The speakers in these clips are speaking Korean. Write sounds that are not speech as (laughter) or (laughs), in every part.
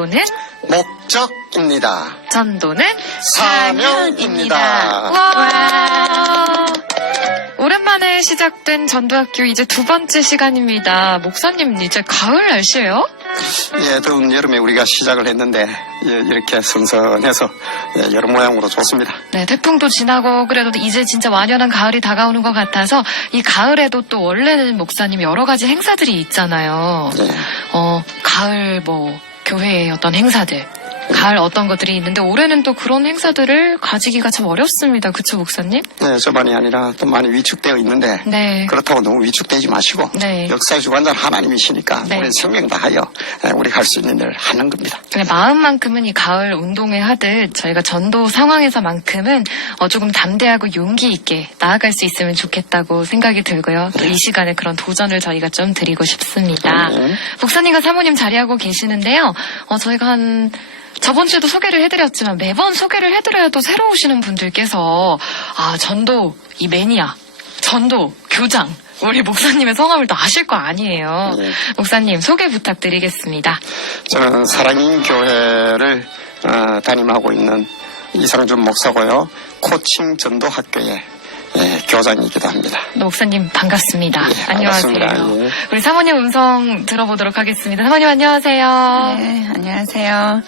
전도는 목적입니다. 전도는 사명입니다. 와. 오랜만에 시작된 전도학교 이제 두 번째 시간입니다. 목사님 이제 가을 날씨예요? 예, 더운 여름에 우리가 시작을 했는데 예, 이렇게 선선해서 예, 여름 모양으로 좋습니다. 네, 태풍도 지나고 그래도 이제 진짜 완연한 가을이 다가오는 것 같아서 이 가을에도 또 원래는 목사님 여러 가지 행사들이 있잖아요. 예, 어, 가을 뭐 교회의 어떤 행사들, 가을 어떤 것들이 있는데 올해는 또 그런 행사들을 가지기가 참 어렵습니다. 그쵸, 목사님? 네, 저만이 아니라 또 많이 위축되어 있는데 네. 그렇다고 너무 위축되지 마시고 네. 역사의 주관자는 하나님이시니까 네. 우리 생명 다하여 예, 우리가 할수 있는 일을 하는 겁니다. 그냥 마음만큼은 이 가을 운동회 하듯 저희가 전도 상황에서만큼은 어, 조금 담대하고 용기 있게 나아갈 수 있으면 좋겠다고 생각이 들고요. 또이 시간에 그런 도전을 저희가 좀 드리고 싶습니다. 네. 목사님과 사모님 자리하고 계시는데요. 어, 저희가 한 저번 주에도 소개를 해드렸지만 매번 소개를 해드려도 새로 오시는 분들께서 아 전도 이 매니아 전도 교장 우리 목사님의 성함을 또 아실 거 아니에요. 네. 목사님 소개 부탁드리겠습니다. 저는 사랑인 교회를 어, 담임하고 있는 이상준 목사고요. 코칭 전도 학교의 예, 교장이기도 합니다. 네, 목사님 반갑습니다. 예, 안녕하세요. 반갑습니다. 예. 우리 사모님 음성 들어보도록 하겠습니다. 사모님 안녕하세요. 네, 안녕하세요.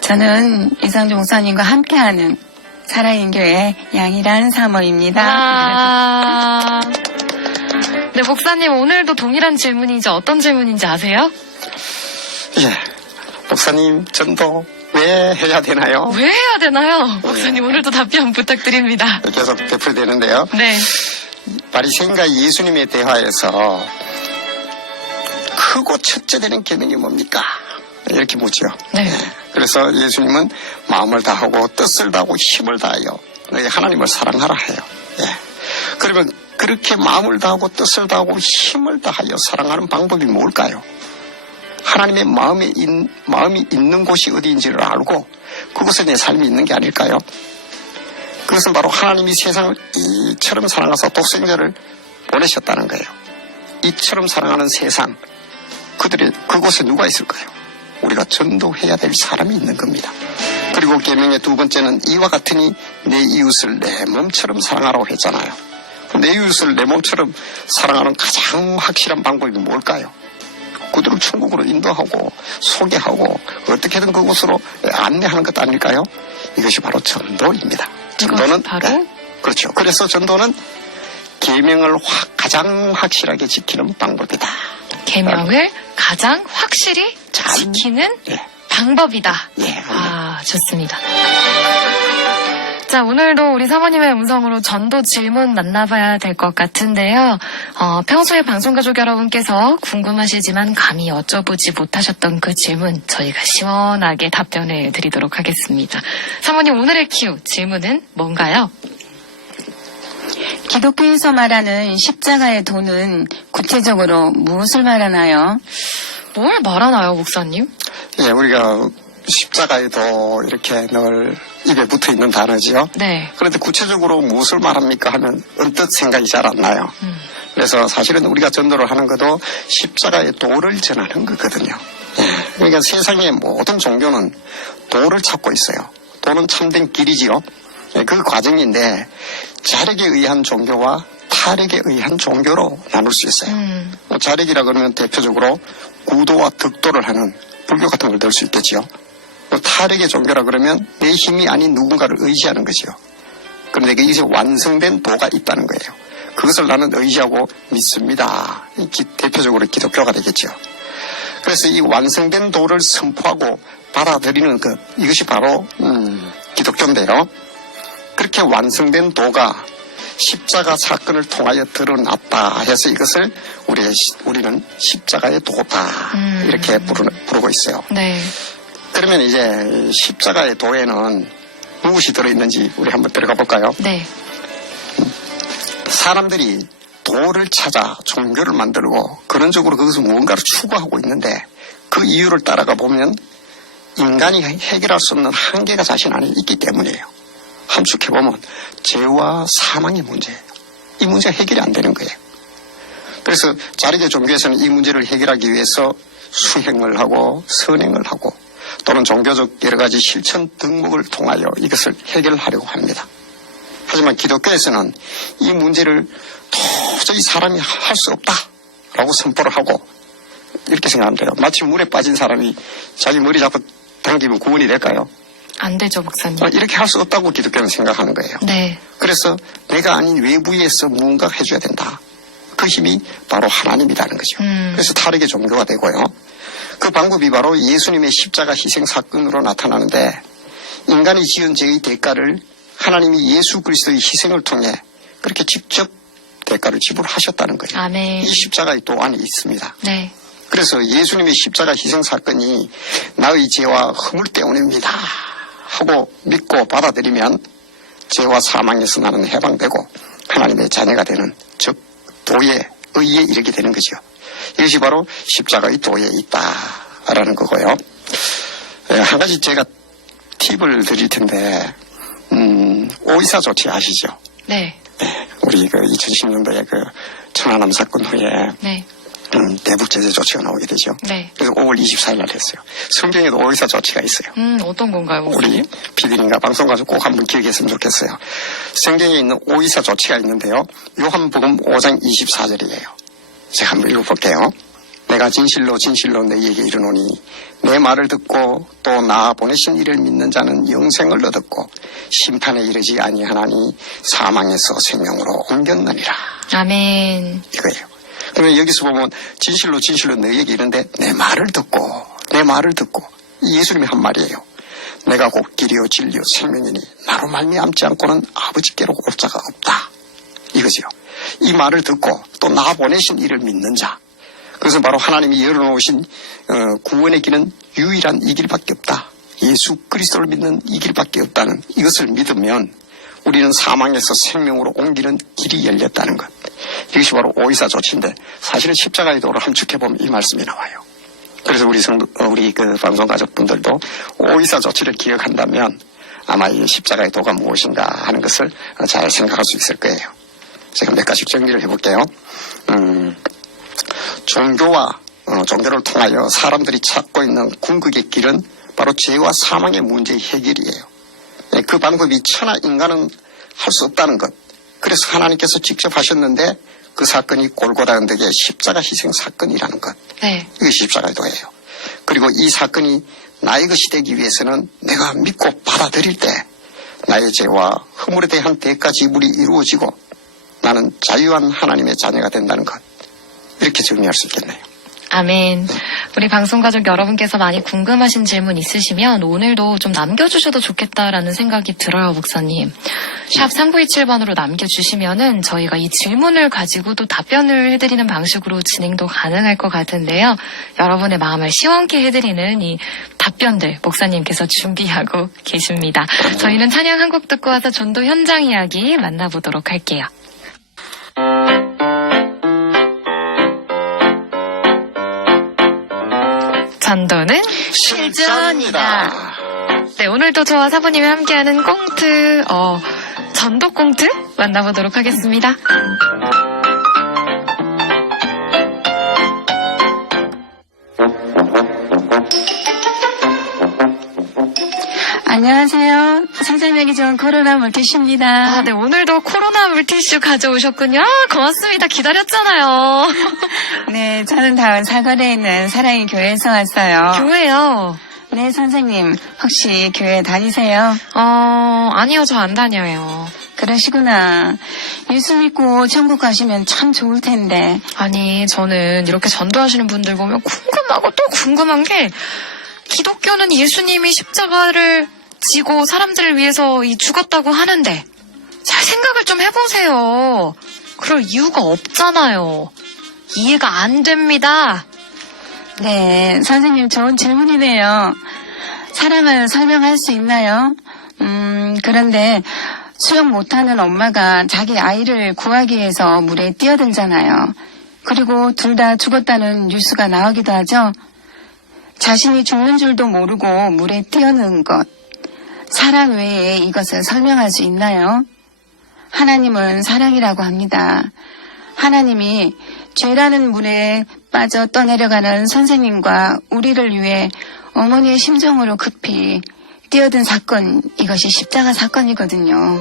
저는 이상종 목사님과 함께하는 살아있는 교회 양이란 사모입니다. 아... 네, 목사님 오늘도 동일한 질문이죠. 어떤 질문인지 아세요? 예, 목사님 전도 왜 해야 되나요? 왜 해야 되나요? 목사님 오늘도 답변 부탁드립니다. 계속 되풀이되는데요. 네. 바리새인과 예수님의 대화에서 크고 첫째 되는 계명이 뭡니까? 이렇게 묻죠. 네. 그래서 예수님은 마음을 다하고 뜻을 다하고 힘을 다하여 너희 하나님을 사랑하라 해요. 예. 그러면 그렇게 마음을 다하고 뜻을 다하고 힘을 다하여 사랑하는 방법이 뭘까요? 하나님의 마음에 있, 마음이 있는 곳이 어디인지를 알고 그곳에 내 삶이 있는 게 아닐까요? 그것은 바로 하나님이 세상을 이처럼 사랑하사 독생자를 보내셨다는 거예요. 이처럼 사랑하는 세상, 그들의 그곳에 누가 있을까요? 우리가 전도해야 될 사람이 있는 겁니다. 그리고 계명의 두 번째는 이와 같으니 내 이웃을 내 몸처럼 사랑하라고 했잖아요. 내 이웃을 내 몸처럼 사랑하는 가장 확실한 방법이 뭘까요? 그들을 천국으로 인도하고 소개하고 어떻게든 그곳으로 안내하는 것 아닐까요? 이것이 바로 전도입니다. 전도는 바로? 네, 그렇죠. 그래서 전도는 계명을 확- 가장 확실하게 지키는 방법이다. 계명을 가장 확실히 잘- 지키는 예, 방법이다. 예. 아, 좋습니다. 자, 오늘도 우리 사모님의 음성으로 전도 질문 만나봐야 될 것 같은데요. 어, 평소에 방송가족 여러분께서 궁금하시지만 감히 여쭤보지 못하셨던 그 질문 저희가 시원하게 답변해 드리도록 하겠습니다. 사모님 오늘의 큐 질문은 뭔가요? 기독교에서 말하는 십자가의 도는 구체적으로 무엇을 말하나요? 뭘 말하나요, 목사님? 예, 우리가 십자가에도 이렇게 늘 입에 붙어 있는 단어지요. 네. 그런데 구체적으로 무엇을 말합니까 하면 언뜻 생각이 잘 안 나요. 음. 그래서 사실은 우리가 전도를 하는 것도 십자가의 도를 전하는 거거든요. 예, 그러니까 세상의 모든 종교는 도를 찾고 있어요. 도는 참된 길이지요. 예, 그 과정인데 자력에 의한 종교와 탈력에 의한 종교로 나눌 수 있어요. 음. 뭐 자력이라 그러면 대표적으로 구도와 득도를 하는 불교 같은 걸들수 있겠지요. 또 탈력의 종교라 그러면 내 힘이 아닌 누군가를 의지하는 거지요. 그런데 거기서 완성된 도가 있다는 거예요. 그것을 나는 의지하고 믿습니다. 기- 대표적으로 기독교가 되겠죠. 그래서 이 완성된 도를 선포하고 받아들이는 것 이것이 바로 음, 기독교인데요. 그렇게 완성된 도가 십자가 사건을 통하여 드러났다 해서 이것을 우리 우리는 십자가의 도다 음. 이렇게 부르, 부르고 있어요. 네. 그러면 이제 십자가의 도에는 무엇이 들어있는지 우리 한번 들어가 볼까요? 네. 사람들이 도를 찾아 종교를 만들고 그런적으로 거기서 무언가를 추구하고 있는데 그 이유를 따라가 보면 인간이 해결할 수 없는 한계가 자신 안에 있기 때문이에요. 함축해보면 죄와 사망의 문제예요. 이 문제가 해결이 안 되는 거예요. 그래서 자르게 종교에서는 이 문제를 해결하기 위해서 수행을 하고 선행을 하고 또는 종교적 여러 가지 실천 등목을 통하여 이것을 해결하려고 합니다. 하지만 기독교에서는 이 문제를 도저히 사람이 할 수 없다라고 선포를 하고 이렇게 생각한대요. 마치 물에 빠진 사람이 자기 머리 잡고 당기면 구원이 될까요? 안 되죠, 목사님. 어, 이렇게 할 수 없다고 기독교는 생각하는 거예요. 네. 그래서 내가 아닌 외부에서 무언가 해줘야 된다. 그 힘이 바로 하나님이라는 거죠. 음. 그래서 타락의 종교가 되고요. 그 방법이 바로 예수님의 십자가 희생 사건으로 나타나는데 인간이 지은 죄의 대가를 하나님이 예수 그리스도의 희생을 통해 그렇게 직접 대가를 지불하셨다는 거예요. 아멘. 이 십자가의 또 안에 있습니다. 네. 그래서 예수님의 십자가 희생 사건이 나의 죄와 허물 때문입니다. 하고 믿고 받아들이면 죄와 사망에서 나는 해방되고 하나님의 자녀가 되는 즉 도의 의에 이르게 되는 거죠. 이것이 바로 십자가의 도에 있다라는 거고요. 예, 한 가지 제가 팁을 드릴 텐데 음, 오이사 조치 아시죠? 네. 네, 우리 그 2010년도에 그 천안함 사건 후에 네. 음, 대북 제재 조치가 나오게 되죠. 네. 그래서 5월 24일 날 했어요. 성경에도 오이사 조치가 있어요. 음, 어떤 건가요? 우리 피디님과 방송 가서 꼭 한번 기억했으면 좋겠어요. 성경에 있는 오이사 조치가 있는데요. 요한복음 5장 24절이에요. 제가 한번 읽어볼게요. 내가 진실로 진실로 너희에게 이르노니 내 말을 듣고 또 나 보내신 이를 믿는 자는 영생을 얻었고 심판에 이르지 아니하나니 사망에서 생명으로 옮겼느니라. 아멘. 이거예요. 그러면 여기서 보면 진실로 진실로 너희에게 이른데 내 말을 듣고 내 말을 듣고 이 예수님이 한 말이에요. 내가 곧 길이요 진리요 생명이니 나로 말미암지 않고는 아버지께로 올 자가 없다. 이거지요. 이 말을 듣고 또 나 보내신 이를 믿는 자. 그래서 바로 하나님이 열어놓으신 어, 구원의 길은 유일한 이 길밖에 없다. 예수 그리스도를 믿는 이 길밖에 없다는 이것을 믿으면 우리는 사망에서 생명으로 옮기는 길이 열렸다는 것. 이것이 바로 오이사 조치인데 사실은 십자가의 도를 함축해 보면 이 말씀이 나와요. 그래서 우리 성 어, 우리 그 방송 가족분들도 오이사 조치를 기억한다면 아마 이 십자가의 도가 무엇인가 하는 것을 어, 잘 생각할 수 있을 거예요. 제가 몇 가지 정리를 해볼게요. 음, 종교와 어, 종교를 통하여 사람들이 찾고 있는 궁극의 길은 바로 죄와 사망의 문제의 해결이에요. 예, 그 방법이 천하 인간은 할 수 없다는 것. 그래서 하나님께서 직접 하셨는데 그 사건이 골고다 언덕의 십자가 희생 사건이라는 것. 네. 이것이 십자가의 도예요. 그리고 이 사건이 나의 것이 되기 위해서는 내가 믿고 받아들일 때 나의 죄와 허물에 대한 대가 지불이 이루어지고 나는 자유한 하나님의 자녀가 된다는 것. 이렇게 정리할 수 있겠네요. 아멘. 우리 방송 가족 여러분께서 많이 궁금하신 질문 있으시면 오늘도 좀 남겨주셔도 좋겠다라는 생각이 들어요, 목사님. 샵 3927번으로 남겨주시면은 저희가 이 질문을 가지고도 답변을 해드리는 방식으로 진행도 가능할 것 같은데요. 여러분의 마음을 시원케 해드리는 이 답변들 목사님께서 준비하고 (laughs) 계십니다. 저희는 찬양 한 곡 듣고 와서 전도 현장 이야기 만나보도록 할게요. 전도는 실전이다. 네, 오늘도 저와 사부님이 함께하는 꽁트, 어, 전도 꽁트 만나보도록 하겠습니다. 안녕하세요. 상상력이 좋은 코로나 물티슈입니다. 아, 네, 오늘도 코로나 물티슈 가져오셨군요. 아, 고맙습니다. 기다렸잖아요. (laughs) 네, 저는 다음 사거리에 있는 사랑의 교회에서 왔어요. 교회요. 네, 선생님. 혹시 교회 다니세요? 어, 아니요, 저 안 다녀요. 그러시구나. 예수 믿고 천국 가시면 참 좋을 텐데. 아니, 저는 이렇게 전도하시는 분들 보면 궁금하고 또 궁금한 게, 기독교는 예수님이 십자가를 지고 사람들을 위해서 이 죽었다고 하는데, 잘 생각을 좀 해보세요. 그럴 이유가 없잖아요. 이해가 안 됩니다. 네, 선생님 좋은 질문이네요. 사랑을 설명할 수 있나요? 음, 그런데 수영 못하는 엄마가 자기 아이를 구하기 위해서 물에 뛰어들잖아요. 그리고 둘 다 죽었다는 뉴스가 나오기도 하죠. 자신이 죽는 줄도 모르고 물에 뛰어드는 것. 사랑 외에 이것을 설명할 수 있나요? 하나님은 사랑이라고 합니다. 하나님이 죄라는 물에 빠져 떠내려가는 선생님과 우리를 위해 어머니의 심정으로 급히 뛰어든 사건, 이것이 십자가 사건이거든요.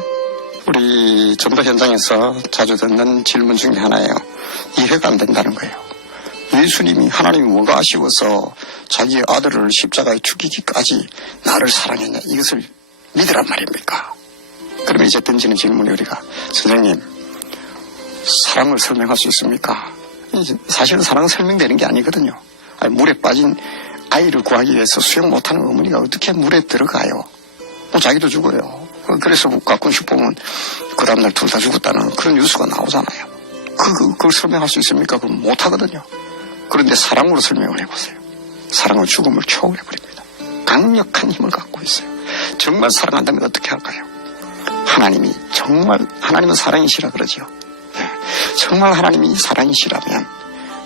우리 전도 현장에서 자주 듣는 질문 중에 하나예요. 이해가 안 된다는 거예요. 예수님이 하나님이 뭐가 아쉬워서 자기 아들을 십자가에 죽이기까지 나를 사랑했냐 이것을 믿으란 말입니까? 그러면 이제 던지는 질문이 우리가 선생님 사랑을 설명할 수 있습니까? 사실은 사랑은 설명되는 게 아니거든요. 아니, 물에 빠진 아이를 구하기 위해서 수영 못하는 어머니가 어떻게 물에 들어가요? 뭐 자기도 죽어요. 어, 그래서 가끔씩 보면 그 다음날 둘 다 죽었다는 그런 뉴스가 나오잖아요. 그, 그, 그걸 설명할 수 있습니까? 그럼 못하거든요. 그런데 사랑으로 설명을 해보세요. 사랑은 죽음을 초월해버립니다. 강력한 힘을 갖고 있어요. 정말 사랑한다면 어떻게 할까요? 하나님이 정말 하나님은 사랑이시라 그러죠. 예. 정말 하나님이 사랑이시라면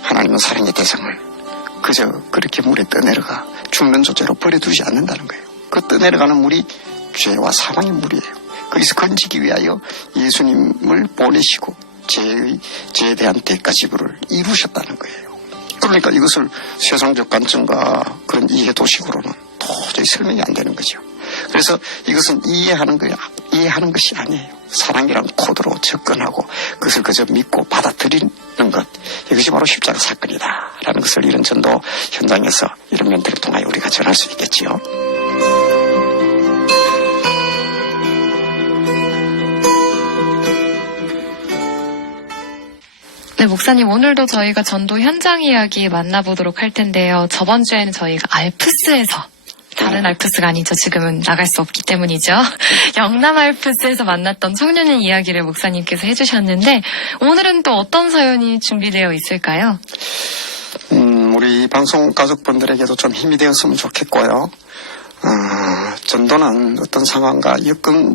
하나님은 사랑의 대상을 그저 그렇게 물에 떠내려가 죽는 조제로 버려두지 않는다는 거예요. 그 떠내려가는 물이 죄와 사망의 물이에요. 거기서 건지기 위하여 예수님을 보내시고 죄의 죄에 대한 대가 지불을 이루셨다는 거예요. 그러니까 이것을 세상적 관점과 그런 이해 도식으로는 도저히 설명이 안 되는 거죠. 그래서 이것은 이해하는 거야. 이해하는 것이 아니에요. 사랑이란 코드로 접근하고 그것을 그저 믿고 받아들이는 것. 이것이 바로 십자가 사건이다. 라는 것을 이런 전도 현장에서 이런 멘트를 통하여 우리가 전할 수 있겠지요. 네, 목사님, 오늘도 저희가 전도 현장 이야기 만나보도록 할 텐데요. 저번 주에는 저희가 알프스에서, 다른 알프스가 아니죠. 지금은 나갈 수 없기 때문이죠. (laughs) 영남 알프스에서 만났던 청년의 이야기를 목사님께서 해주셨는데, 오늘은 또 어떤 사연이 준비되어 있을까요? 음, 우리 방송 가족분들에게도 좀 힘이 되었으면 좋겠고요. 어, 전도는 어떤 상황과 여건이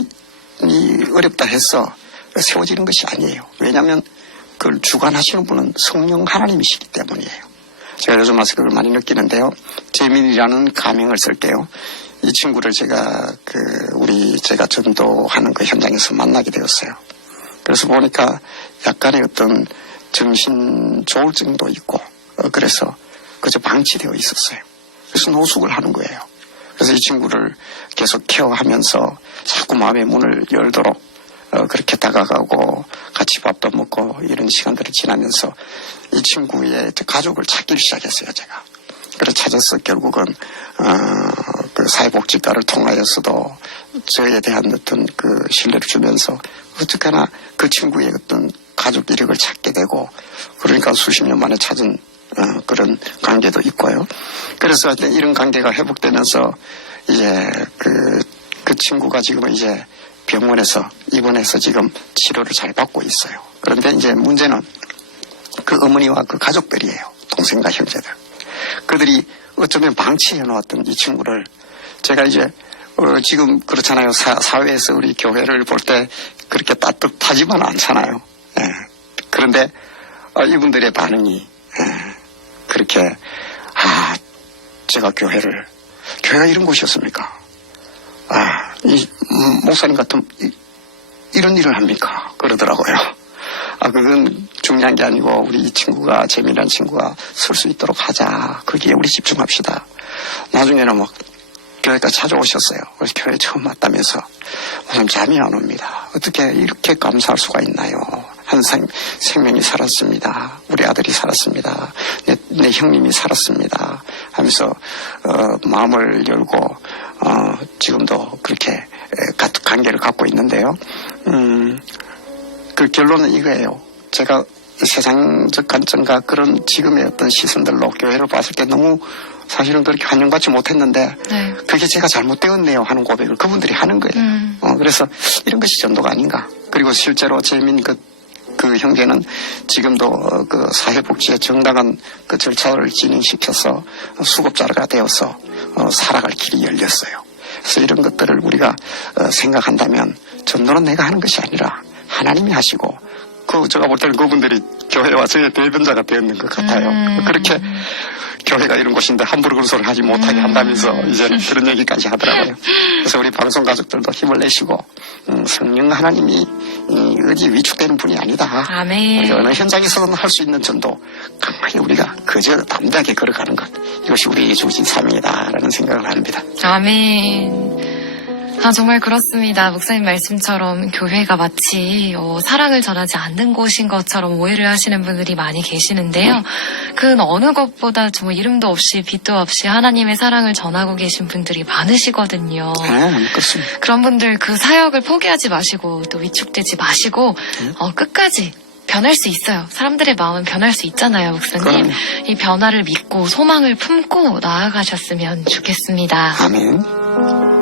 어렵다 해서 세워지는 것이 아니에요. 왜냐하면 그걸 주관하시는 분은 성령 하나님이시기 때문이에요. 제가 요즘 와서 그걸 많이 느끼는데요. 재민이라는 가명을 쓸 때요. 이 친구를 제가 그 우리 제가 전도하는 그 현장에서 만나게 되었어요. 그래서 보니까 약간의 어떤 정신 조울증도 있고 어, 그래서 그저 방치되어 있었어요. 그래서 노숙을 하는 거예요. 그래서 이 친구를 계속 케어하면서 자꾸 마음의 문을 열도록 어, 그렇게 다가가고 같이 밥도 먹고 이런 시간들을 지나면서 이 친구의 저 가족을 찾기를 시작했어요, 제가. 그래서 찾아서 결국은 어, 그 사회복지과를 통하여서도 저에 대한 어떤 그 신뢰를 주면서 어떻게나 그 친구의 어떤 가족 이력을 찾게 되고 그러니까 수십 년 만에 찾은 어, 그런 관계도 있고요. 그래서 이런 관계가 회복되면서 이제 그, 그 친구가 지금은 이제 병원에서 입원해서 지금 치료를 잘 받고 있어요. 그런데 이제 문제는 그 어머니와 그 가족들이에요. 동생과 형제들. 그들이 어쩌면 방치해 놓았던 이 친구를 제가 이제 어, 지금 그렇잖아요. 사, 사회에서 우리 교회를 볼 때 그렇게 따뜻하지만 않잖아요. 예. 그런데 어, 이분들의 반응이 예, 그렇게 아 제가 교회를 교회가 이런 곳이었습니까? 아, 목사님 같은 이, 이런 일을 합니까? 그러더라고요. 아, 그건 중요한 게 아니고 우리 이 친구가 재미난 친구가 설수 있도록 하자. 거기에 우리 집중합시다. 나중에는 막 교회까지 찾아오셨어요. 그래서 교회 처음 왔다면서 무슨 잠이 안 옵니다. 어떻게 이렇게 감사할 수가 있나요? 한 생, 생명이 살았습니다. 우리 아들이 살았습니다. 내, 내 형님이 살았습니다. 하면서 어, 마음을 열고 어, 지금도 그렇게 관계를 갖고 있는데요. 음, 그 결론은 이거예요. 제가 세상적 관점과 그런 지금의 어떤 시선들로 교회를 봤을 때 너무 사실은 그렇게 환영받지 못했는데 네. 그게 제가 잘못되었네요 하는 고백을 그분들이 하는 거예요. 음. 어, 그래서 이런 것이 전도가 아닌가. 그리고 실제로 재민 그, 그 형제는 지금도 어, 그 사회복지의 정당한 그 절차를 진행시켜서 수급자가 되어서 어, 살아갈 길이 열렸어요. 그래서 이런 것들을 우리가 어, 생각한다면 전도는 내가 하는 것이 아니라 하나님이 하시고 그 제가 볼 때는 그분들이 교회와 저의 대변자가 되었는 것 같아요. 음. 그렇게 교회가 이런 곳인데 함부로 그런 소리 하지 못하게 한다면서 이제 그런 얘기까지 하더라고요. 그래서 우리 방송 가족들도 힘을 내시고 음, 성령 하나님이 이, 어디 위축되는 분이 아니다. 아멘. 우리가 어느 현장에서든 할 수 있는 전도 강하게 우리가 그저 담대하게 걸어가는 것 이것이 우리에게 주어진 삶이다라는 생각을 합니다. 아멘. 아, 정말 그렇습니다. 목사님 말씀처럼 교회가 마치 어, 사랑을 전하지 않는 곳인 것처럼 오해를 하시는 분들이 많이 계시는데요. 그 어느 것보다 정말 이름도 없이 빛도 없이 하나님의 사랑을 전하고 계신 분들이 많으시거든요. 네, 그렇습니다. 그런 분들 그 사역을 포기하지 마시고 또 위축되지 마시고 어, 끝까지 변할 수 있어요. 사람들의 마음은 변할 수 있잖아요, 목사님. 그럼요. 이 변화를 믿고 소망을 품고 나아가셨으면 좋겠습니다. 아멘.